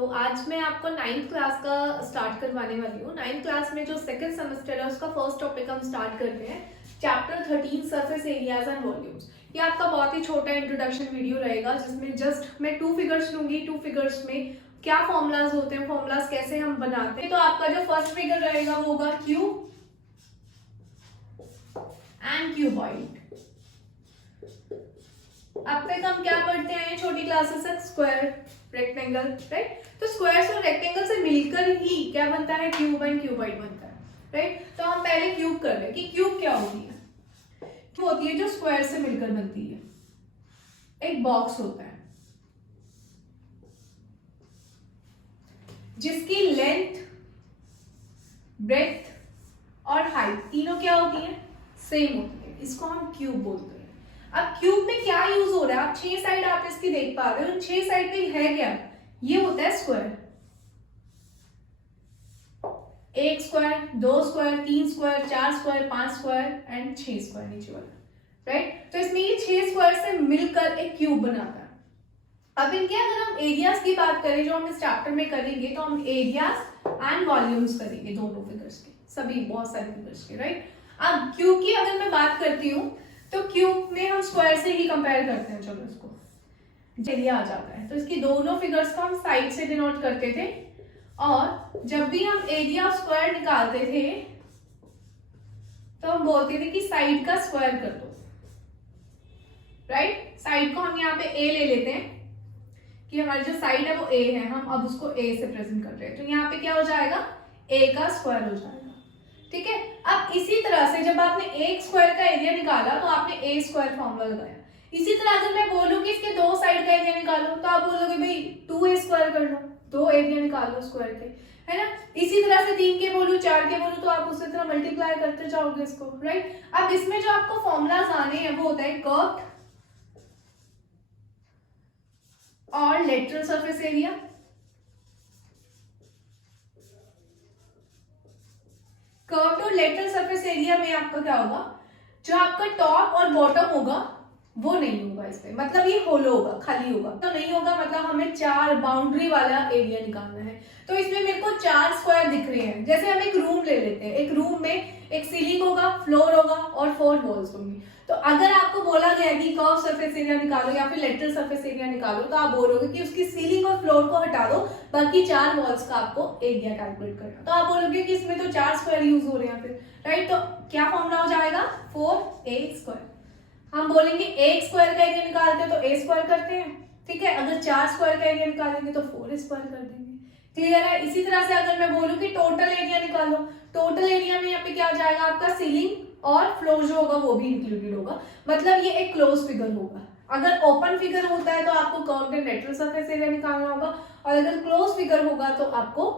तो आज मैं आपको 9th क्लास का स्टार्ट करवाने वाली हूँ। 9th क्लास में जो सेकंड सेमेस्टर है उसका फर्स्ट टॉपिक हम स्टार्ट करते हैं, chapter 13 surface areas and volumes. ये आपका बहुत ही छोटा इंट्रोडक्शन वीडियो रहेगा जिसमें जस्ट मैं 2 फिगर्स लूंगी। 2 फिगर्स में क्या फॉर्मूलाज होते हैं, फॉर्मूलाज कैसे हम बनाते हैं। तो आपका जो फर्स्ट फिगर रहेगा वो होगा क्यूब एंड क्यूबॉइड। अब तक हम क्या पढ़ते हैं छोटी क्लासेस से, स्क्वायर, रेक्टेंगल, राइट। तो स्क्वायर और रेक्टेंगल से मिलकर ही क्या बनता है, क्यूब एंड क्यूबॉइड बनता है, राइट। तो हम पहले क्यूब कर रहे हैं कि क्यूब क्या होती है। क्यूब होती है जो स्क्वायर से मिलकर बनती है। एक बॉक्स होता है जिसकी लेंथ, ब्रेथ और हाइट तीनों क्या होती है, सेम होती है। इसको हम क्यूब बोलते हैं। अब क्यूब में क्या यूज हो रहा है, आप 6 साइड आप इसकी देख पा रहे हो। 6 साइड पे है क्या, ये होता है square. 1 square, 2 square, 3 square, 4 square, 5 square and 6 square नीचे वाला, राइट। तो इसमें ये 6 स्क्वायर से मिलकर एक क्यूब बनाता है। अब इनके अगर हम एरियाज की बात करें जो हम इस चैप्टर में करेंगे, तो हम एरियाज एंड वॉल्यूम्स करेंगे दोनों फिगर्स के, सभी बहुत सारे फिगर्स के, राइट। अब क्यूब की अगर मैं बात करती हूँ तो क्यूब में हम स्क्वायर से ही कंपेयर करते हैं। चलो इसको एरिया आ जाता है, तो इसकी दोनों फिगर्स को हम साइड से डिनोट करते थे, और जब भी हम एरिया ऑफ स्क्वायर निकालते थे तो हम बोलते थे कि साइड का स्क्वायर कर दो, राइट। साइड को हम यहाँ पे ए ले लेते हैं कि हमारी जो साइड है वो ए है, हम अब उसको ए से प्रेजेंट कर रहे हैं। तो यहाँ पे क्या हो जाएगा, ए का स्क्वायर हो जाएगा, ठीक है। अब इसी तरह से जब आपने एक स्क्वायर का एरिया निकाला तो आपने ए स्क्वायर फॉर्मूला लगाया। इसी तरह अगर मैं बोलूं कि इसके 2 साइड का एरिया निकालो तो आप बोलोगे भाई 2a स्क्वायर कर लो, 2 एरिया निकालो स्क्वायर के, है ना। इसी तरह से 3 के बोलूं, 4 के बोलूं, तो आप उसी तरह मल्टीप्लाई करते जाओगे इसको, राइट। अब इसमें जो आपको फॉर्मूलाज आने हैं वो होता है कर्व्ड और लेटरल सरफेस एरिया। कर्व्ड और लेटरल सरफेस एरिया में आपका क्या होगा, जो आपका टॉप और बॉटम होगा वो नहीं होगा इसमें, मतलब ये होलो होगा, खाली होगा तो नहीं होगा। मतलब हमें 4 बाउंड्री वाला एरिया निकालना है। तो इसमें मेरे को 4 स्क्वायर दिख रहे हैं। जैसे हम एक रूम ले लेते हैं, एक रूम में एक सीलिंग होगा, फ्लोर होगा और 4 वॉल्स होंगी। तो अगर आपको बोला गया कि कर्व सरफेस एरिया निकालो या फिर लेटरल सरफेस एरिया निकालो, तो आप बोलोगे कि उसकी सीलिंग और फ्लोर को हटा दो, बाकी 4 वॉल्स का आपको एरिया कैलकुलेट करना। तो आप बोलोगे कि इसमें तो 4 स्क्वायर यूज हो रहे हैं फिर, राइट। तो क्या फॉर्मूला हो जाएगा, 4a स्क्वायर। हम बोलेंगे 1 स्क्वायर का एरिया निकालते हैं तो a स्क्वायर करते हैं, ठीक है। अगर 4 स्क्वायर का एरिया निकालेंगे तो 4 स्क्वायर कर देंगे, क्लियर है। इसी तरह से अगर मैं बोलूं कि टोटल एरिया निकालो, टोटल एरिया में यहाँ पे क्या आ जाएगा, आपका सीलिंग और फ्लोर जो होगा वो भी इंक्लूडेड होगा। मतलब ये एक क्लोज फिगर होगा। अगर ओपन फिगर होता है तो आपको curved and lateral surface area निकालना होगा, और अगर क्लोज फिगर होगा तो आपको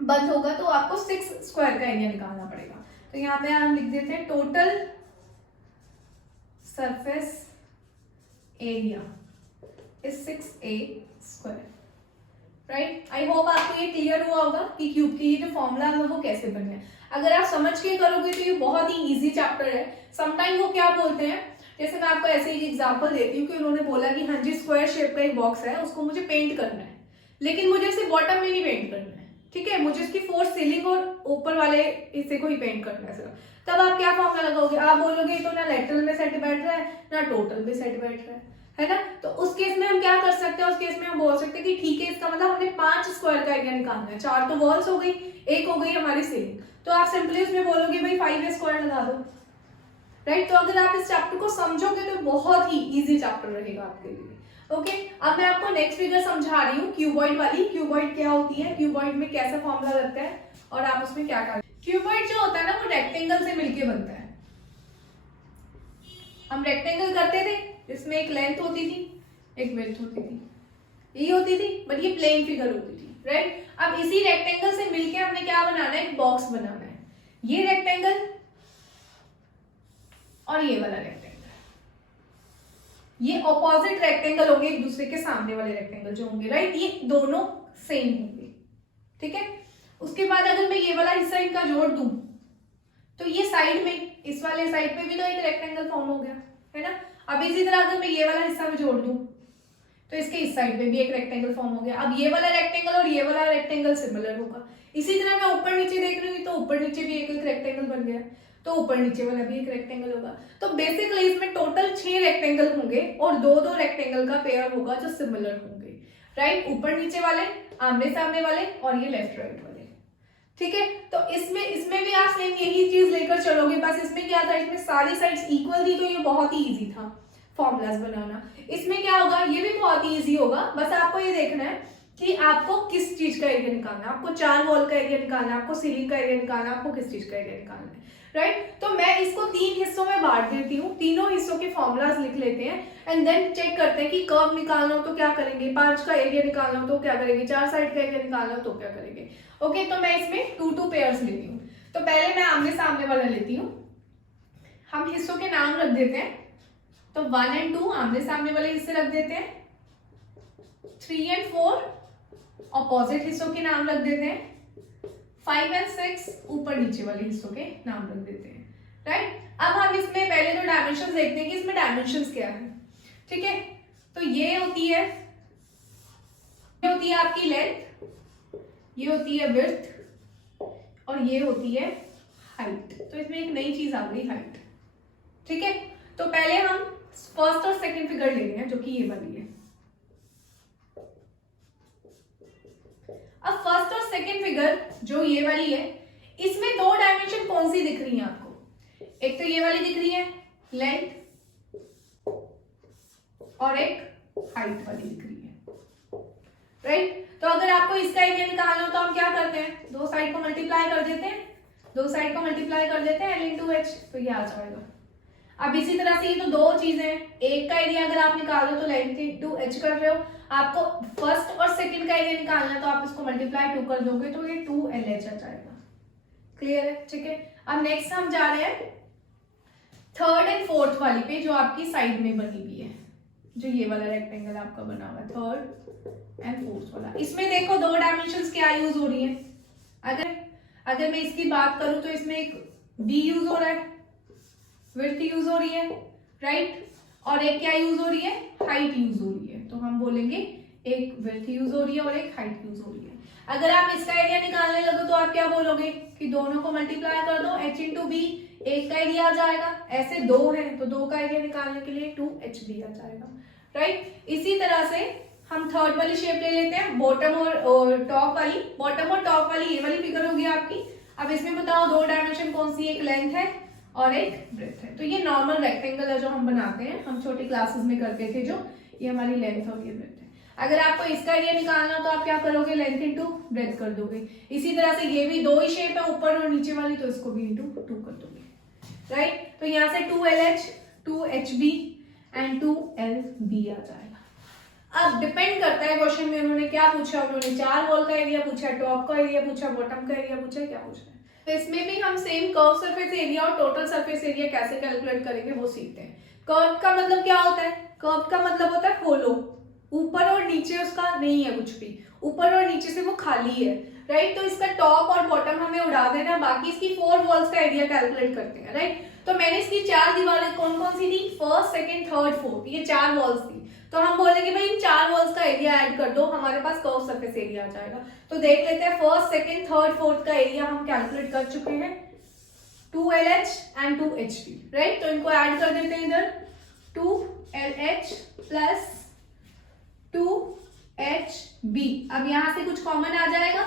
बंद होगा तो आपको 6 स्क्वायर का एरिया निकालना पड़ेगा। तो यहाँ पे हम लिख देते हैं total surface area is 6a square, right. I hope आपको ये क्लियर हुआ होगा कि क्यूब की ये जो फॉर्मूला है वो कैसे बने हैं। अगर आप समझ के करोगे तो ये बहुत ही इजी चैप्टर है। समटाइम वो क्या बोलते हैं, जैसे मैं आपको ऐसे ही एग्जांपल देती हूँ कि उन्होंने बोला कि हाँ जी स्क्वायर शेप का एक बॉक्स है, उसको मुझे पेंट करना है, लेकिन मुझे इसे बॉटम में नहीं पेंट करना है, ठीक है। मुझे इसकी 4 सीलिंग और ऊपर वाले हिस्से को ही पेंट करना है सिर्फ। तब आप क्या फॉर्मूला लगाओगे, आप बोलोगे तो ना लेटरल में सेट बैठ रहा है ना टोटल में सेट बैठ रहा है ना। तो उस केस में हम क्या कर सकते हैं, उस केस में हम बोल सकते हैं कि ठीक है, इसका मतलब हमने 5 स्क्वायर का एरिया निकालना है। 4 तो वॉल्स हो गई, 1 हो गई हमारी सीलिंग, तो आप सिंपली उसमें बोलोगे भाई 5 स्क्वायर लगा दो, राइट। तो अगर आप इस चैप्टर को समझोगे तो बहुत ही इजी चैप्टर रहेगा आपके लिए, ओके। अब मैं आपको नेक्स्ट फिगर समझा रही हूँ, क्यूबॉइड वाली। क्यूबॉइड क्या होती है, क्यूबॉइड में कैसा फॉर्मूला लगता है और आप उसमें क्या कर। क्यूबॉइड जो होता है ना वो रेक्टेंगल से मिलके बनता है। हम रेक्टेंगल करते थे, इसमें एक लेंथ होती थी, एक विड्थ होती थी, यही होती थी, बट ये प्लेन फिगर होती थी, राइट। अब इसी रेक्टेंगल से मिलके हमने क्या बनाना है, एक बॉक्स बनाना है। ये रेक्टेंगल और ये वाला रेक्टेंगल, ये ऑपोजिट रेक्टेंगल होंगे एक दूसरे के सामने वाले रेक्टेंगल जो होंगे, राइट। ये दोनों सेम होंगे, ठीक है। उसके बाद अगर मैं ये वाला हिस्सा इनका जोड़ दूं तो ये साइड में, इस वाले साइड पे भी तो एक रेक्टेंगल फॉर्म हो गया, है ना। अब इसी तरह अगर मैं ये वाला हिस्सा भी जोड़ दूं तो इसके इस साइड पे भी एक रेक्टेंगल फॉर्म हो गया। अब ये वाला रेक्टेंगल और ये वाला रेक्टेंगल सिमिलर होगा। इसी तरह मैं ऊपर नीचे देख रही हूँ तो ऊपर नीचे भी एक रेक्टेंगल बन गया, तो ऊपर नीचे वाला भी एक रेक्टेंगल होगा। तो बेसिकली इसमें टोटल 6 रेक्टेंगल होंगे और दो दो रेक्टेंगल का पेयर होगा जो सिमिलर होंगे, राइट। ऊपर नीचे वाले, आमने सामने वाले और ये लेफ्ट राइट वाले, ठीक है। तो इसमें भी आप सेम यही चीज लेकर चलोगे, बस इसमें क्या था, इसमें सारी साइड्स इक्वल थी तो ये बहुत ही इजी था फॉर्मूलाज बनाना। इसमें क्या होगा, ये भी बहुत ही इजी होगा। बस आपको ये देखना है कि आपको किस चीज का एरिया निकालना है। आपको 4 वॉल का एरिया निकालना है, आपको सीलिंग का एरिया निकालना है, आपको किस चीज का एरिया निकालना है, राइट। तो मैं इसको 3 हिस्सों में बांट देती हूँ, तीनों हिस्सों के फॉर्मूलाज लिख लेते हैं एंड देन चेक करते हैं कि कर्व निकालना हो तो क्या करेंगे, 5 का एरिया निकालना हो तो क्या करेंगे, 4 साइड का एरिया निकालना हो तो क्या करेंगे। ओके, तो मैं इसमें 2 पेयर्स लेती हूँ। तो पहले मैं आमने सामने वाला लेती हूँ। हम हिस्सों के नाम रख देते हैं, तो 1 और 2 आमने सामने वाले हिस्से रख देते हैं, 3 और 4 ऑपोजिट हिस्सों के नाम रख देते हैं, 5 और 6 ऊपर नीचे वाले हिस्सों के नाम रख देते हैं, राइट। अब हम इसमें पहले तो डायमेंशंस देखते हैं कि इसमें डायमेंशंस क्या है, ठीक है। तो ये होती है आपकी लेंथ, ये होती है विड्थ और ये होती है हाइट। तो इसमें एक नई चीज आ गई, हाइट, ठीक है। तो पहले हम फर्स्ट और सेकंड फिगर ले रहे हैं जो कि ये वाली है। अब फर्स्ट और सेकंड फिगर जो ये वाली है, इसमें 2 डायमेंशन कौन सी दिख रही है आपको, एक तो ये वाली दिख रही है लेंथ और एक हाइट वाली दिख रही है, राइट। तो अगर आपको इसका एरिया निकालना हो तो हम क्या करते हैं, 2 साइड को मल्टीप्लाई कर देते हैं, 2 साइड को मल्टीप्लाई कर देते हैं L into H, तो ये आ जाएगा। अब इसी तरह से ये तो 2 चीजें हैं, एक का एरिया अगर आप निकाल रहे हो तो लेंथ into H कर रहे हो, आपको फर्स्ट और सेकंड का एरिया निकालना है तो आप इसको मल्टीप्लाई 2 कर दोगे तो ये 2LH आ जाएगा। क्लियर है, ठीक है। अब नेक्स्ट हम जा रहे हैं थर्ड एंड फोर्थ वाली पे जो आपकी साइड में बनी हुई है, जो ये वाला रेक्टेंगल आपका बना हुआ है थर्ड एंड फोर्थ वाला। इसमें देखो 2 डायमेंशंस क्या यूज हो रही है। अगर मैं इसकी बात करूं तो इसमें एक b यूज हो रहा है, विड्थ यूज हो रही है, राइट, और एक क्या यूज हो रही है, हाइट यूज हो रही है। तो हम बोलेंगे एक विड्थ यूज हो रही है और एक हाइट यूज हो रही है। अगर आप इसका एरिया निकालने लगो तो आप क्या बोलोगे कि दोनों को मल्टीप्लाई कर दो, h into b, एक का एरिया आ जाएगा, ऐसे 2 है तो 2 का एरिया निकालने के लिए 2HB आ जाएगा, राइट। इसी तरह से हम थर्ड वाली शेप ले लेते हैं, बॉटम और टॉप वाली। बॉटम और टॉप वाली ये वाली फिगर होगी आपकी। अब इसमें बताओ 2 डायमेंशन कौन सी, एक लेंथ है और एक ब्रेथ है। तो ये नॉर्मल रेक्टेंगल है जो हम बनाते हैं, हम छोटी क्लासेस में करते थे, जो ये हमारी लेंथ और ये ब्रेथ है। अगर आपको इसका एरिया निकालना तो आप क्या करोगे, लेंथ इंटू ब्रेथ कर दोगे। इसी तरह से ये भी 2 ही शेप है, ऊपर और नीचे वाली, तो इसको भी इंटू 2 कर दोगे, राइट। तो यहाँ से 2LH, 2HB एंड 2LB आ जाएगा। अब डिपेंड करता है क्वेश्चन में उन्होंने क्या पूछा, उन्होंने 4 वॉल का एरिया पूछा, टॉप का एरिया पूछा, बॉटम का एरिया पूछा, क्या पूछा है। तो इसमें भी हम सेम कर्व सरफेस एरिया और टोटल सरफेस एरिया कैसे कैलकुलेट करेंगे वो सीखते हैं। कर्व का मतलब क्या होता है, कर्व का मतलब होता है होलो, ऊपर और नीचे उसका नहीं है कुछ भी, ऊपर और नीचे से वो खाली है, राइट। तो इसका टॉप और बॉटम हमें उड़ा देना, बाकी इसकी 4 वॉल्स का एरिया कैलकुलेट करते हैं, राइट। तो मैंने इसकी 4 दीवारें कौन कौन सी थी, फर्स्ट, सेकंड, थर्ड, फोर्थ, ये 4 वॉल्स थी। तो हम बोलेंगे भाई इन 4 वॉल्स का एरिया ऐड कर दो, हमारे पास कर्व सरफेस एरिया आ जाएगा। तो देख लेते हैं, फर्स्ट, सेकंड, थर्ड, फोर्थ का एरिया हम कैलकुलेट कर चुके हैं, 2LH एंड 2HB, राइट। तो इनको ऐड कर देते हैं इधर, 2LH प्लस 2HB। अब यहां से कुछ कॉमन आ जाएगा,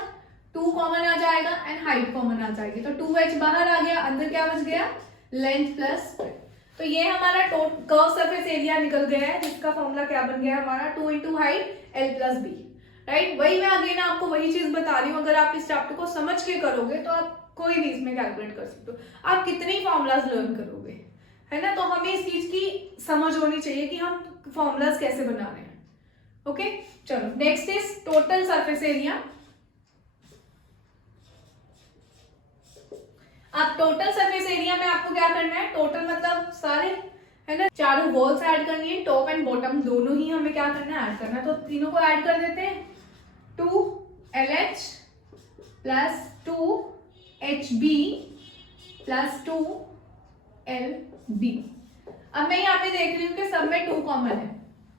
2 कॉमन आ जाएगा एंड हाइट कॉमन आ जाएगी। तो 2H बाहर आ गया, अंदर क्या बच गया, लेंथ प्लस। तो ये हमारा कर्व सरफेस एरिया निकल गया है, जिसका फॉर्मूला क्या बन गया हमारा, 2 into height L plus b, right. वही मैं अगेन आपको वही चीज बता रही हूँ, अगर आप इस चैप्टर को समझ के करोगे तो आप कोई भी इसमें कैलकुलेट कर सकते हो। आप कितने ही फॉर्मूलाज लर्न करोगे, है ना। तो हमें इस चीज की समझ होनी चाहिए कि हम फॉर्मूलाज कैसे बना रहे हैं। ओके, चलो next is total surface area. अब टोटल सरफेस एरिया में आपको क्या करना है, टोटल मतलब सारे, है ना, चारों वॉल्स ऐड करनी है, टॉप एंड बॉटम दोनों ही हमें क्या करना है, ऐड करना है। तो तीनों को ऐड कर देते हैं, 2LH plus 2HB plus 2LB। अब मैं यहाँ पे देख रही हूँ कि सब में 2 कॉमन है,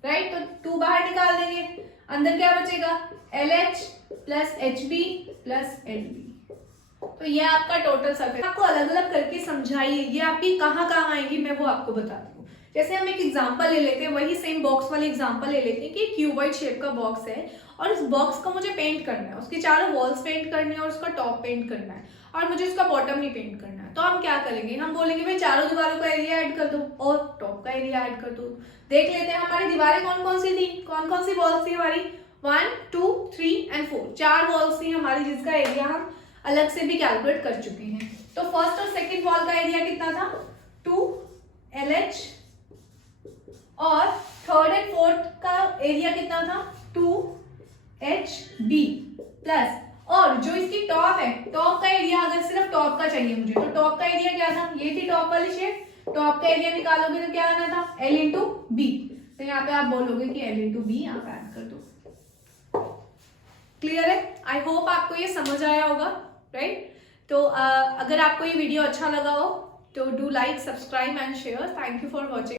राइट। तो 2 बाहर निकाल देंगे, अंदर क्या बचेगा, LH plus HB plus LB। तो ये आपका टोटल सरफेस। आपको अलग अलग करके समझाइए, ये आपकी कहाँ कहाँ आएंगी मैं वो आपको बताती हूँ। जैसे हम एक एग्जांपल ले लेते हैं, वही सेम बॉक्स वाले एग्जांपल ले लेते हैं कि क्यूबॉइड शेप का बॉक्स है और इस बॉक्स को मुझे पेंट करना है, उसके चारों वॉल्स पेंट करनी है और उसका टॉप पेंट करना है और मुझे उसका बॉटम नहीं पेंट करना है। तो हम क्या करेंगे, हम बोलेंगे भाई चारों दीवारों का एरिया ऐड कर दो और टॉप का एरिया ऐड कर दो। देख लेते हैं हमारी दीवारें कौन कौन सी थी, कौन कौन सी वॉल्स थी हमारी, 1 2 3 एंड 4, 4 वॉल्स थी हमारी जिसका एरिया हम अलग से भी कैलकुलेट कर चुके हैं। तो फर्स्ट और सेकंड वॉल का एरिया कितना था, 2 LH और थर्ड एंड फोर्थ का एरिया कितना था, 2 HB प्लस, और जो इसकी टॉप है, टॉप का एरिया अगर सिर्फ टॉप का चाहिए मुझे, तो टॉप का एरिया क्या था, ये थी टॉप वाली शेप, टॉप का एरिया निकालोगे तो क्या आना था, L इंटू बी। तो यहाँ पे आप बोलोगे कि L इंटू बी यहाँ पे ऐड कर दो। क्लियर है? आई होप आपको ये समझ आया होगा, राइट? तो अगर आपको ये वीडियो अच्छा लगा हो तो do like, subscribe and share. Thank you for watching.